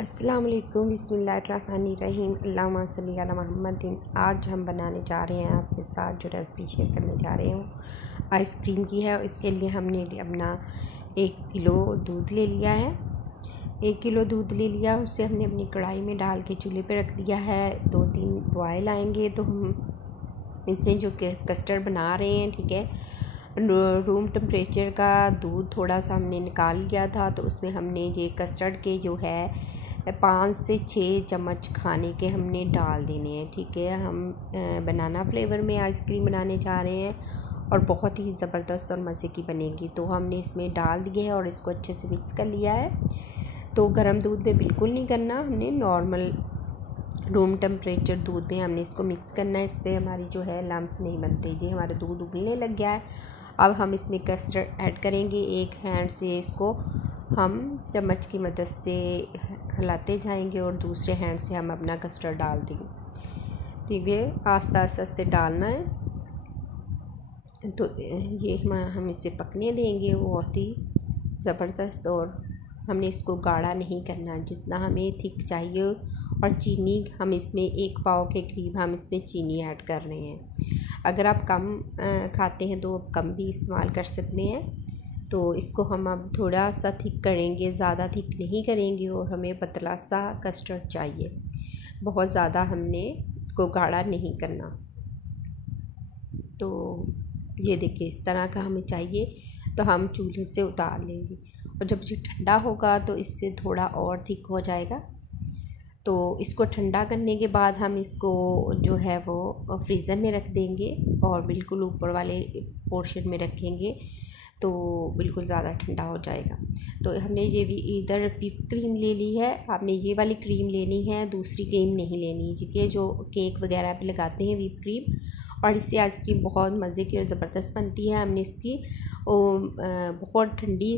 अस्सलाम वालेकुम बिस्मिल्लाहिर्रहमानिर्रहीम अल्लाहुम्मा सल्ली अला मुहम्मदिन। आज हम बनाने जा रहे हैं आपके साथ जो रेसिपी शेयर करने जा रहे हूँ आइसक्रीम की है। इसके लिए हमने अपना 1 किलो दूध ले लिया है। 1 किलो दूध ले लिया, उसे हमने अपनी कढ़ाई में डाल के चूल्हे पे रख दिया है। 2-3 बॉयल आएंगे तो हम इसमें जो कस्टर्ड बना रहे हैं, ठीक है, रूम टेम्परेचर का दूध थोड़ा सा हमने निकाल लिया था, तो उसमें हमने ये कस्टर्ड के जो है 5 से 6 चम्मच खाने के हमने डाल देने हैं। ठीक है, हम बनाना फ्लेवर में आइसक्रीम बनाने जा रहे हैं और बहुत ही ज़बरदस्त और मज़े की बनेगी। तो हमने इसमें डाल दिए है और इसको अच्छे से मिक्स कर लिया है। तो गर्म दूध में बिल्कुल नहीं करना, हमने नॉर्मल रूम टेम्परेचर दूध में हमने इसको मिक्स करना है। इससे हमारी जो है लम्स नहीं बनते। जी हमारा दूध उबलने लग गया है। अब हम इसमें कस्टर्ड ऐड करेंगे। एक हैंड से इसको हम चम्मच की मदद से हिलाते जाएंगे और दूसरे हैंड से हम अपना कस्टर्ड डाल देंगे। ठीक है, आस्ता आस्ता से डालना है। तो ये हम इसे पकने देंगे बहुत ही ज़बरदस्त। और हमने इसको गाढ़ा नहीं करना, जितना हमें थिक चाहिए। और चीनी हम इसमें 1 पाव के करीब हम इसमें चीनी ऐड कर रहे हैं। अगर आप कम खाते हैं तो आप कम भी इस्तेमाल कर सकते हैं। तो इसको हम अब थोड़ा सा थिक करेंगे, ज़्यादा थिक नहीं करेंगे। और हमें पतला सा कस्टर्ड चाहिए, बहुत ज़्यादा हमने इसको गाढ़ा नहीं करना। तो ये देखिए इस तरह का हमें चाहिए। तो हम चूल्हे से उतार लेंगे और जब ये ठंडा होगा तो इससे थोड़ा और थिक हो जाएगा। तो इसको ठंडा करने के बाद हम इसको जो है वो फ्रीज़र में रख देंगे और बिल्कुल ऊपर वाले पोर्शन में रखेंगे, तो बिल्कुल ज़्यादा ठंडा हो जाएगा। तो हमने ये भी इधर व्हिप क्रीम ले ली है। आपने ये वाली क्रीम लेनी है, दूसरी क्रीम नहीं लेनी, ठीक है, जो केक वगैरह पे लगाते हैं व्हिप क्रीम। और इससे आइसक्रीम बहुत मज़े की और ज़बरदस्त बनती है। हमने इसकी बहुत ठंडी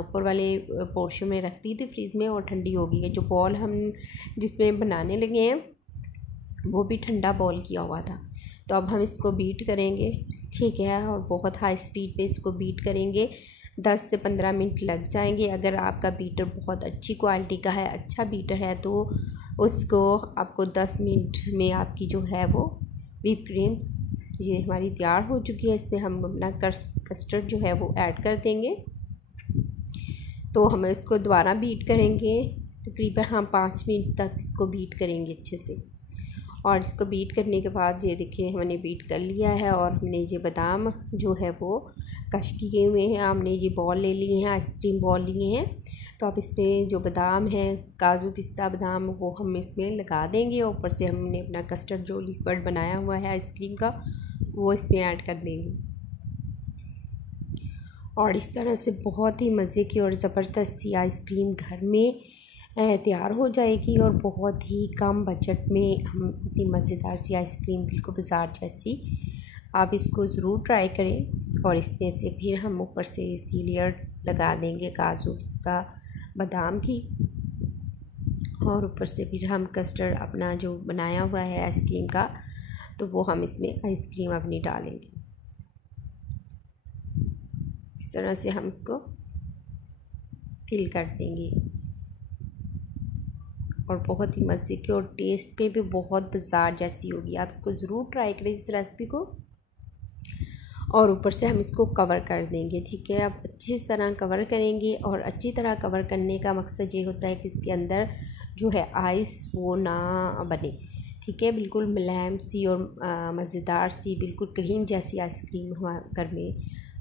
ऊपर वाले पोर्शन में रख दी थी फ्रीज में और ठंडी हो गई है। जो बॉल हम जिसमें बनाने लगे हैं वो भी ठंडा बॉल किया हुआ था। तो अब हम इसको बीट करेंगे, ठीक है, और बहुत हाई स्पीड पे इसको बीट करेंगे। 10 से 15 मिनट लग जाएंगे। अगर आपका बीटर बहुत अच्छी क्वालिटी का है, अच्छा बीटर है, तो उसको आपको 10 मिनट में आपकी जो है वो व्हिप क्रीम ये हमारी तैयार हो चुकी है। इसमें हम अपना कस्टर्ड जो है वो ऐड कर देंगे। तो हम इसको दोबारा बीट करेंगे, तकरीबन हम 5 मिनट तक इसको बीट करेंगे अच्छे से। और इसको बीट करने के बाद ये देखिए हमने बीट कर लिया है। और हमने ये बादाम जो है वो कश किए हुए हैं, हमने ये बॉल ले लिए हैं, आइसक्रीम बॉल लिए हैं। तो अब इसमें जो बादाम है, काजू पिस्ता बादाम, वो हम इसमें लगा देंगे। ऊपर से हमने अपना कस्टर्ड जो लिक्विड बनाया हुआ है आइसक्रीम का वो इसमें ऐड कर देंगे। और इस तरह से बहुत ही मज़े की और ज़बरदस्त सी आइसक्रीम घर में तैयार हो जाएगी। और बहुत ही कम बजट में हम इतनी मज़ेदार सी आइसक्रीम, बिल्कुल बाज़ार जैसी, आप इसको ज़रूर ट्राई करें। और इसमें से फिर हम ऊपर से इसकी लेयर लगा देंगे काजू पिस्ता बादाम की। और ऊपर से फिर हम कस्टर्ड अपना जो बनाया हुआ है आइसक्रीम का, तो वो हम इसमें आइसक्रीम अपनी डालेंगे। इस तरह से हम इसको फिल कर देंगे। और बहुत ही मज़े की और टेस्ट पे भी बहुत बाज़ार जैसी होगी। आप इसको ज़रूर ट्राई करें इस रेसिपी को। और ऊपर से हम इसको कवर कर देंगे, ठीक है। अब अच्छी तरह कवर करेंगे। और अच्छी तरह कवर करने का मकसद ये होता है कि इसके अंदर जो है आइस वो ना बने, ठीक है। बिल्कुल मुलायम सी और मज़ेदार सी, बिल्कुल क्रीम जैसी आइसक्रीम हमारे घर में।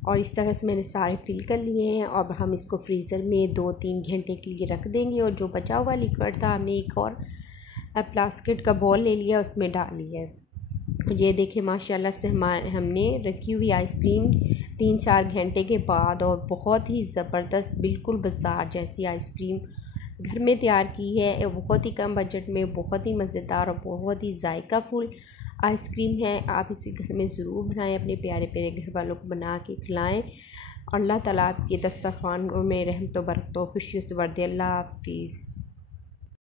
और इस तरह से मैंने सारे फिल कर लिए हैं। और हम इसको फ्रीज़र में 2-3 घंटे के लिए रख देंगे। और जो बचा हुआ लिक्विड था, हमने एक और प्लास्टिक का बॉल ले लिया, उसमें डाल लिया है। ये देखिए माशाल्लाह से हमने रखी हुई आइसक्रीम 3-4 घंटे के बाद और बहुत ही ज़बरदस्त, बिल्कुल बाज़ार जैसी आइसक्रीम घर में तैयार की है। बहुत ही कम बजट में बहुत ही मज़ेदार और बहुत ही जायका फुल आइसक्रीम है। आप इसे घर में ज़रूर बनाएं, अपने प्यारे प्यारे घर वालों को बना के खिलाएं। और अल्लाह ताला आपके दस्तरखान में रहमत व बरकत व खुशियों से भर दे। अल्लाह हाफ़िज़।